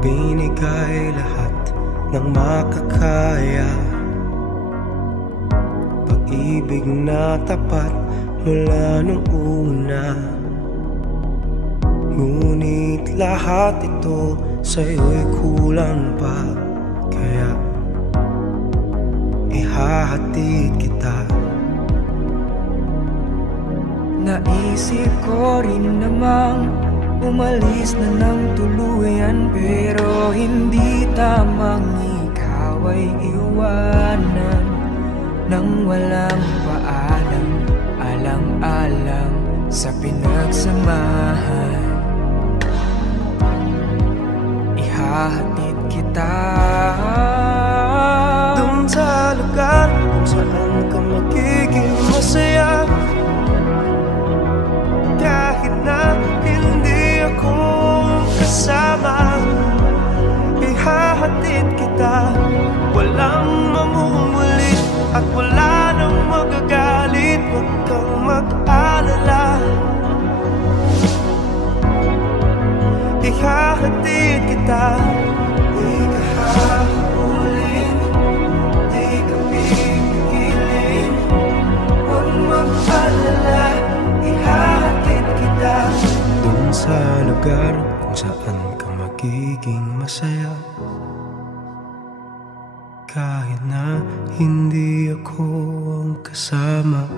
Binigay lahat ng makakaya, pag-ibig na tapat mula nung una. Ngunit lahat ito sa'yo'y kulang pa, kaya ihahatid kita. Naisip ko rin namang umalis na ng tuluyan, pero hindi tamang ikaw ay iwanan nang walang paalam, alang-alang sa pinagsamahan. Ihahatid kita dun sa lugar kung saan ka magiging masaya, kahit na hindi ako kasama. Ihahatid kita, walang mamumulit at wala nang magagalit. Huwag kang mag-alala, ihahatid kita. Di ka hahabulin, di ka pipigilin. Huwag mag-alala, ihahatid kita dun sa lugar kung saan ka magiging masaya, kahit na hindi ako ang kasama.